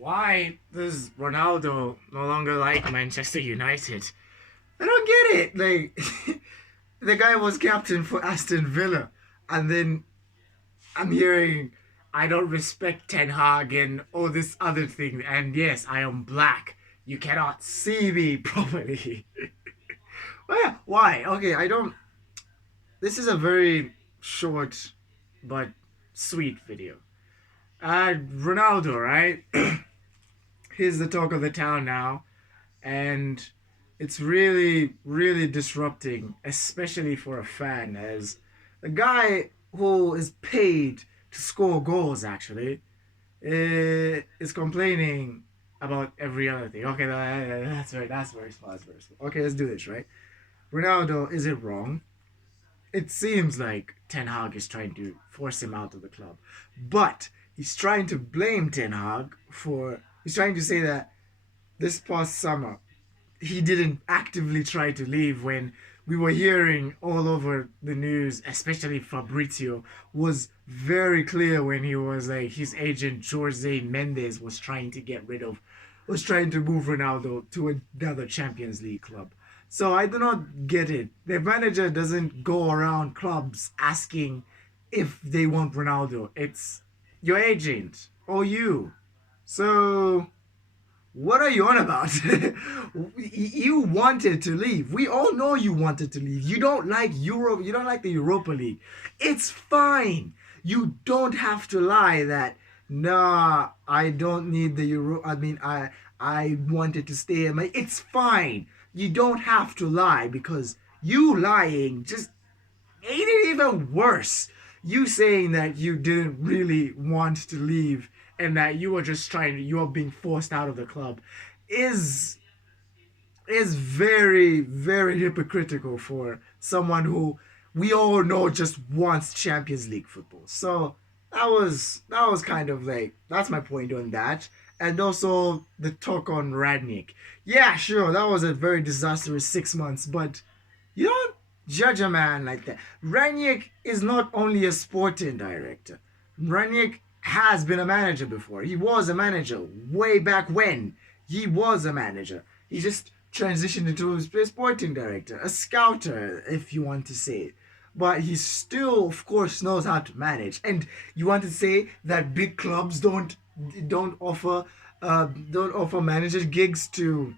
Why does Ronaldo no longer like Manchester United? I don't get it. Like, the guy was captain for Aston Villa, and then I'm hearing I don't respect Ten Hag and all this other thing. And yes, I am black. You cannot see me properly. Well, why? Okay, I don't. This is a very short but sweet video. Ronaldo, right? He's the talk of the town now, and it's really, really disrupting, especially for a fan, as the guy who is paid to score goals actually is complaining about every other thing. Okay, that's very small. That's very small. Okay, let's do this, right? Ronaldo, is it wrong? It seems like Ten Hag is trying to force him out of the club, but he's trying to blame Ten Hag for. He's trying to say that this past summer he didn't actively try to leave when we were hearing all over the news, especially Fabrizio was very clear when he was like his agent Jose Mendes was trying to move Ronaldo to another Champions League club. So I do not get it. The manager doesn't go around clubs asking if they want Ronaldo. It's your agent or you. So what are you on about? You wanted to leave. We all know you wanted to leave. You don't like Europe. You don't like the Europa League. It's fine. You don't have to lie that, nah, I don't need the Euro. I wanted to stay. It's fine. You don't have to lie because you lying just made it even worse. You saying that you didn't really want to leave and that you were just you were being forced out of the club is very, very hypocritical for someone who we all know just wants Champions League football. So that was kind of like that's my point on that. And also the talk on Radnick. Yeah, sure, that was a very disastrous 6 months, but you don't judge a man like that. Ranić is not only a sporting director. Ranić has been a manager before. He was a manager way back when. He was a manager. He just transitioned into a sporting director, a scouter, if you want to say it. But he still, of course, knows how to manage. And you want to say that big clubs don't offer manager gigs to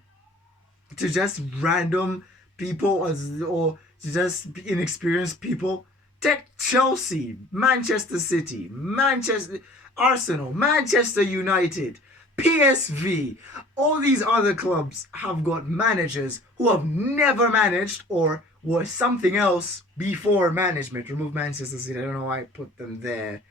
just random people or to just inexperienced people. Take Chelsea, Manchester City, Manchester Arsenal, Manchester United, PSV. All these other clubs have got managers who have never managed or were something else before management. Remove Manchester City. I don't know why I put them there.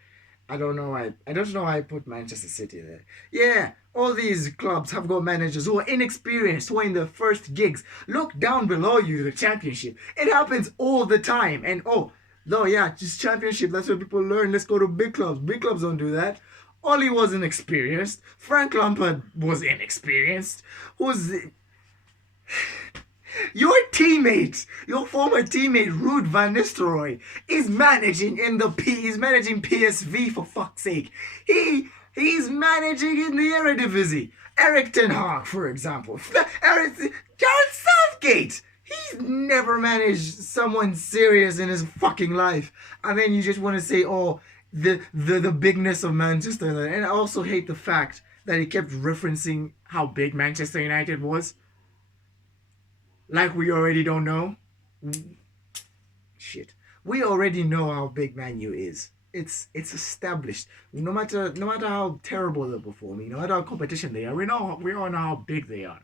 I don't know why I put Manchester City there. Yeah, all these clubs have got managers who are inexperienced, who are in their first gigs. Look down below you, the championship. It happens all the time. And oh, no, yeah, just championship. That's what people learn. Let's go to big clubs. Big clubs don't do that. Ollie was inexperienced. Frank Lampard was inexperienced. Who's your teammate, your former teammate Ruud van Nistelrooy, is managing he's managing PSV for fuck's sake. He's managing in the Eredivisie. Eric Ten Hag, for example. Gareth Southgate. He's never managed someone serious in his fucking life. And then you just want to say, oh, the bigness of Manchester. And I also hate the fact that he kept referencing how big Manchester United was. Like we already don't know. Shit. We already know how big Man U is. It's established. No matter how terrible they're performing, no matter how competition they are, we all know how big they are.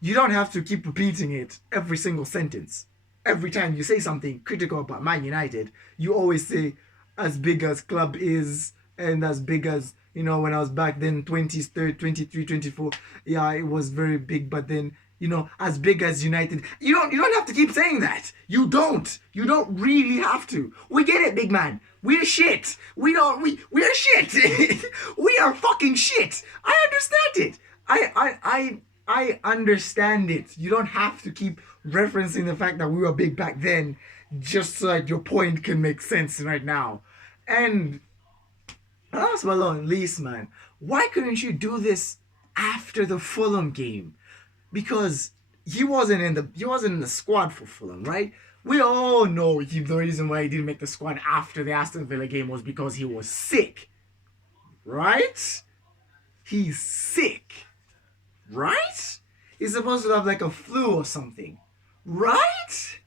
You don't have to keep repeating it every single sentence. Every time you say something critical about Man United, you always say as big as club is and as big as, when I was back then 20s, 30, 23, 24, yeah, it was very big, but then as big as United. You don't have to keep saying that. You don't really have to. We get it, big man. We're shit. We're shit. We are fucking shit. I understand it. I understand it. You don't have to keep referencing the fact that we were big back then just so that your point can make sense right now. And last but not least, man, why couldn't you do this after the Fulham game because he wasn't in the squad for Fulham, right? We all know the reason why he didn't make the squad after the Aston Villa game was because he was sick, right? He's sick, right? He's supposed to have like a flu or something, right?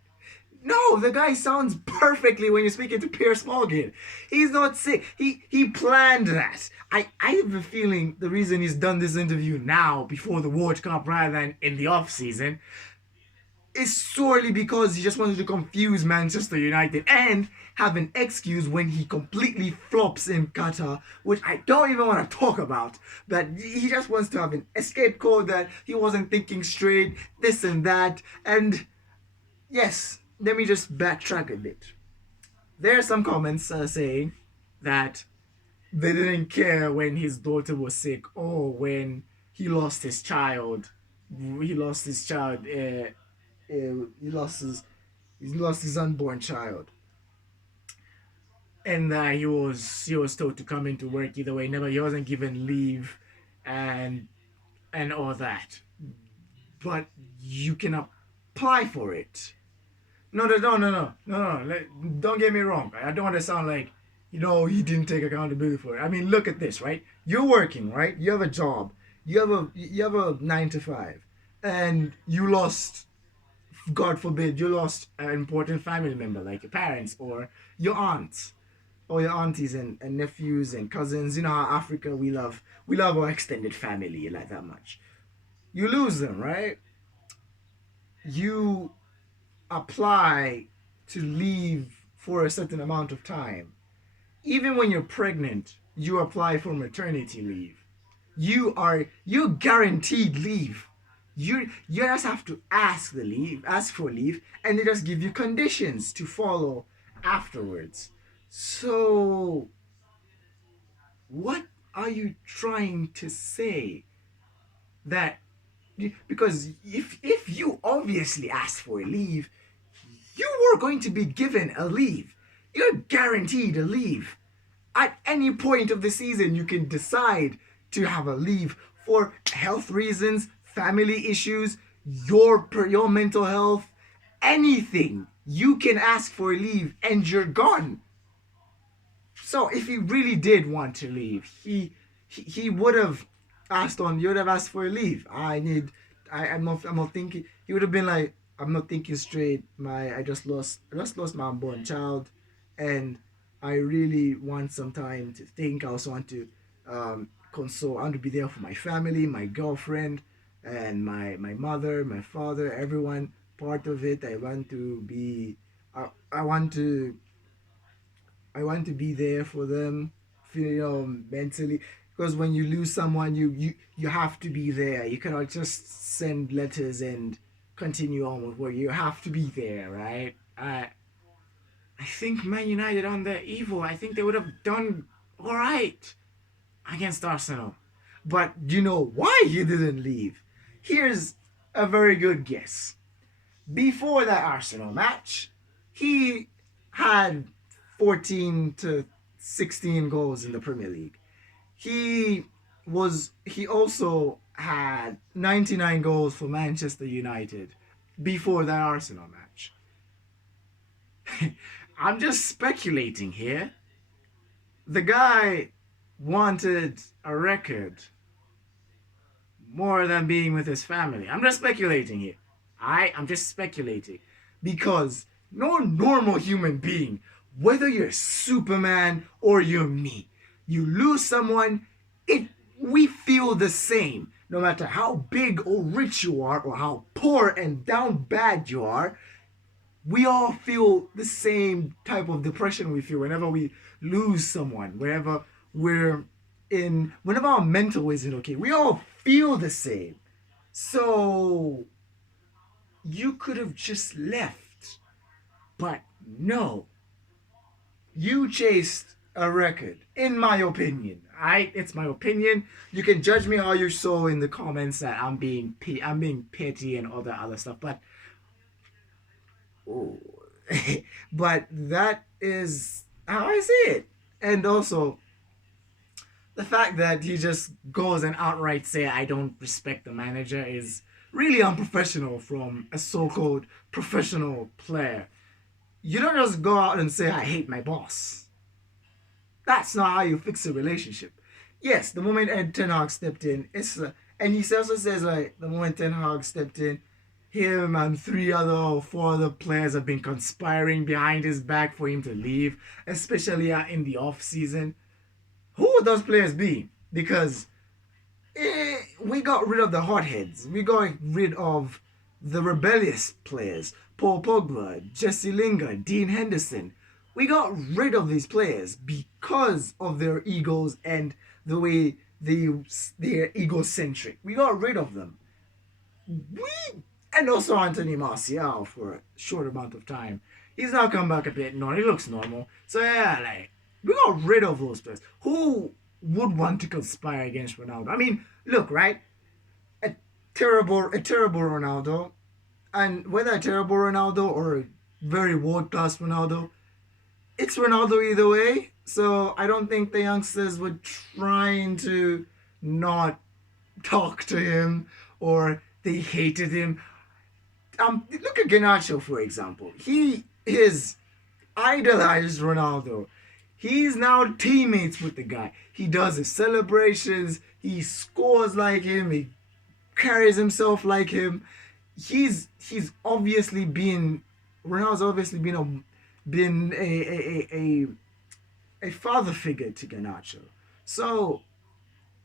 No, the guy sounds perfectly when you're speaking to Piers Morgan. He's not sick. He planned that. I have a feeling the reason he's done this interview now before the World Cup rather than in the off season is solely because he just wanted to confuse Manchester United and have an excuse when he completely flops in Qatar, which I don't even want to talk about. But he just wants to have an escape code that he wasn't thinking straight, this and that. And yes, let me just backtrack a bit. There are some comments saying that they didn't care when his daughter was sick or when he lost his child. He lost his child. He lost his unborn child, and he was told to come into work either way. Never, he wasn't given leave, and all that. But you can apply for it. No. Don't get me wrong. I don't want to sound like, he didn't take accountability for it. I mean, look at this, right? You're working, right? You have a job. You have a 9 to 5, and you lost. God forbid, you lost an important family member like your parents or your aunts or your aunties and nephews and cousins. You know how Africa we love our extended family like that much. You lose them, right? You apply to leave for a certain amount of time. Even when you're pregnant, you apply for maternity leave. You're guaranteed leave. You just have to ask for leave, and they just give you conditions to follow afterwards. So what are you trying to say? That because if you obviously asked for a leave, you were going to be given a leave. You're guaranteed a leave. At any point of the season, you can decide to have a leave for health reasons, family issues, your mental health, anything. You can ask for a leave and you're gone. So if he really did want to leave, he would have he would have asked for a leave. I'm not thinking. He would have been like, I'm not thinking straight. I just lost my unborn child, and I really want some time to think. I also want to console. I want to be there for my family, my girlfriend, and my mother, my father, everyone part of it. I want to I want to be there for them, mentally. Because when you lose someone, you have to be there. You cannot just send letters and continue on with work. You have to be there, right? I think Man United on their evil. I think they would have done all right against Arsenal. But you know why he didn't leave? Here's a very good guess. Before that Arsenal match, he had 14 to 16 goals in the Premier League. He also had 99 goals for Manchester United before that Arsenal match. I'm just speculating here. The guy wanted a record more than being with his family. I'm just speculating here. I'm just speculating because no normal human being, whether you're Superman or you're me, you lose someone, it we feel the same. No matter how big or rich you are, or how poor and down bad you are, we all feel the same type of depression we feel whenever we lose someone, whenever our mental isn't okay. We all feel the same. So you could have just left. But no, you chased a record, in my opinion. It's my opinion. You can judge me all you so in the comments that I'm being petty and all that other stuff, but oh, but that is how I see it. And also, the fact that he just goes and outright say I don't respect the manager is really unprofessional from a so-called professional player. You don't just go out and say I hate my boss. That's not how you fix a relationship. Yes, the moment Ed Ten Hag stepped in, and he also says like the moment Ten Hag stepped in, him and three other or four other players have been conspiring behind his back for him to leave, especially in the off season. Who would those players be? Because we got rid of the hotheads. We got rid of the rebellious players. Paul Pogba, Jesse Lingard, Dean Henderson. We got rid of these players because of their egos and the way they're egocentric. We got rid of them. We and also Anthony Martial for a short amount of time. He's now come back a bit. No, he looks normal. So yeah, like we got rid of those players. Who would want to conspire against Ronaldo? I mean, look, right? A terrible Ronaldo, and whether a terrible Ronaldo or a very world class Ronaldo, it's Ronaldo either way. So I don't think the youngsters were trying to not talk to him or they hated him. Look at Garnacho for example. He is idolized Ronaldo. He's now teammates with the guy. He does his celebrations. He scores like him. He carries himself like him. He's obviously been Ronaldo's obviously been a father figure to Garnacho. So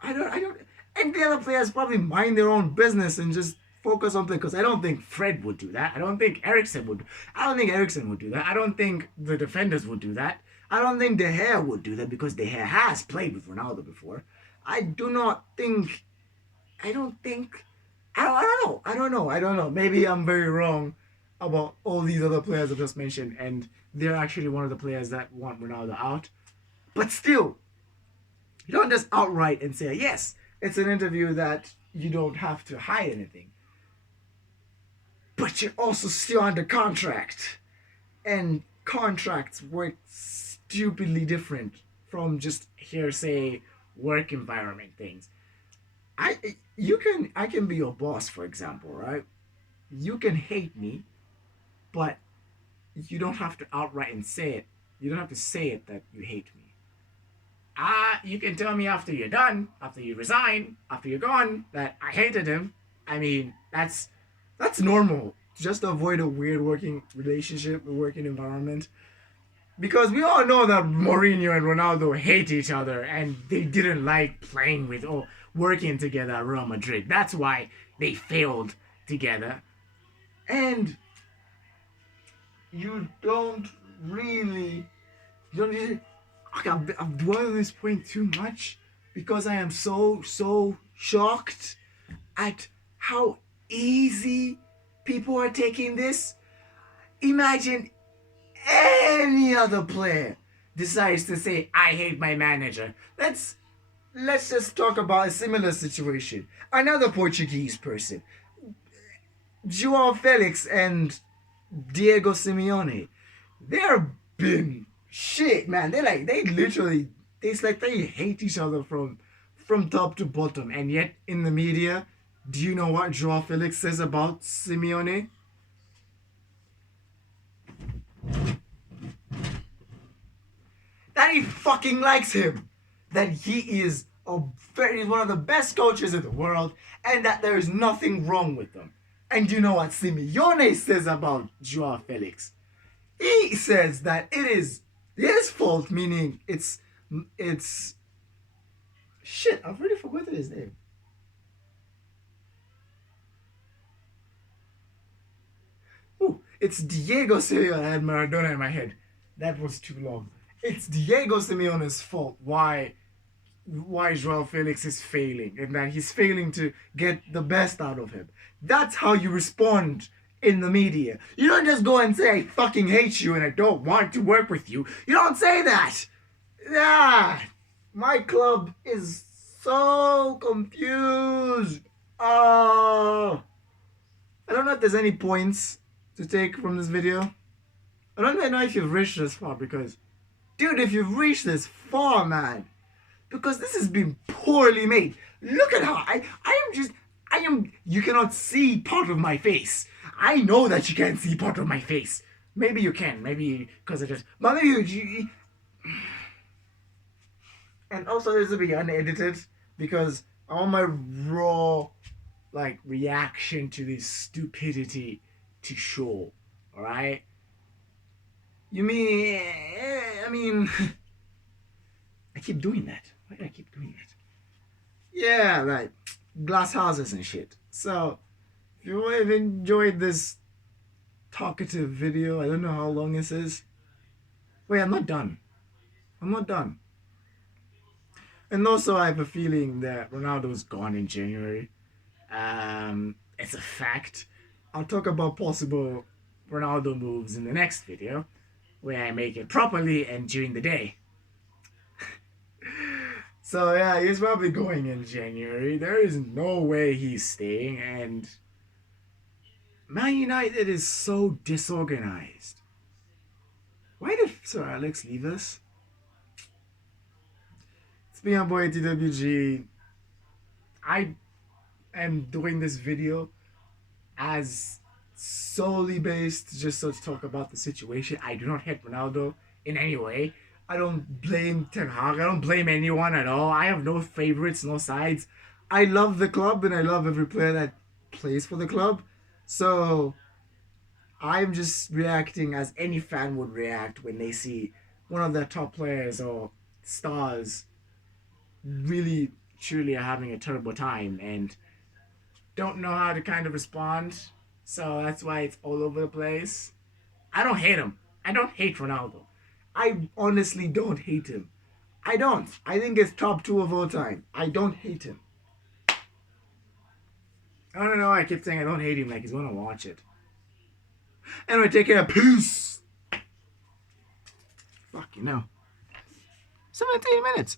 I don't and the other players probably mind their own business and just focus on playing because I don't think Fred would do that. I don't think Ericsson would do that. I don't think the defenders would do that. I don't think De Gea would do that because De Gea has played with Ronaldo before. I do not think I don't think I don't know. I don't know. Maybe I'm very wrong about all these other players I've just mentioned, and they're actually one of the players that want Ronaldo out. But still, you don't just outright and say, yes, it's an interview that you don't have to hide anything. But you're also still under contract. And contracts work stupidly different from just hearsay work environment things. I can be your boss, for example, right? You can hate me, but you don't have to outright and say it. You don't have to say it that you hate me. You can tell me after you're done, after you resign, after you're gone, that I hated him. I mean, that's normal. Just to avoid a weird working relationship, a working environment. Because we all know that Mourinho and Ronaldo hate each other and they didn't like playing with or working together at Real Madrid. That's why they failed together. And you don't really you don't really I'm dwelling on this point too much because I am so shocked at how easy people are taking this. Imagine any other player decides to say I hate my manager. Let's just talk about a similar situation. Another Portuguese person, Joao Felix and Diego Simeone. They're been shit, man. They literally it's like they hate each other from top to bottom. And yet in the media, do you know what Joao Felix says about Simeone? That he fucking likes him. That he is one of the best coaches in the world, and that there is nothing wrong with them. And you know what Simeone says about Joao Felix? He says that it is his fault, meaning it's shit. I've already forgotten his name. Ooh, it's Diego Simeone. I had Maradona in my head. That was too long. It's Diego Simeone's fault why Joao Felix is failing and that he's failing to get the best out of him. That's how you respond in the media. You don't just go and say I fucking hate you and I don't want to work with you. You don't say that. Yeah, my club is so confused. Oh, I don't know if there's any points to take from this video. I don't even know if you've reached this far because, dude, if you've reached this far, man, because this has been poorly made. Look at how I am. You cannot see part of my face. I know that you can't see part of my face. Maybe you can. Maybe because it just. But maybe and also this will be unedited because I want my raw like reaction to this stupidity to show. All right. You mean? I mean, I keep doing that. Why do I keep doing that? Yeah, like glass houses and shit. So, if you have enjoyed this talkative video, I don't know how long this is. Wait, I'm not done. I'm not done. And also, I have a feeling that Ronaldo's gone in January. It's a fact. I'll talk about possible Ronaldo moves in the next video, where I make it properly and during the day. So yeah, he's probably going in January. There is no way he's staying, and Man United is so disorganized. Why did Sir Alex leave us? It's me, your boy TWG. I am doing this video as solely based just so to talk about the situation. I do not hate Ronaldo in any way. I don't blame Ten Hag. I don't blame anyone at all. I have no favorites, no sides. I love the club and I love every player that plays for the club. So I'm just reacting as any fan would react when they see one of their top players or stars really truly are having a terrible time and don't know how to kind of respond. So that's why it's all over the place. I don't hate him. I don't hate Ronaldo. I honestly don't hate him. I don't. I think it's top two of all time. I don't hate him. I don't know. I keep saying I don't hate him like he's gonna watch it. Anyway, take care. Peace. Fuck, 17 minutes.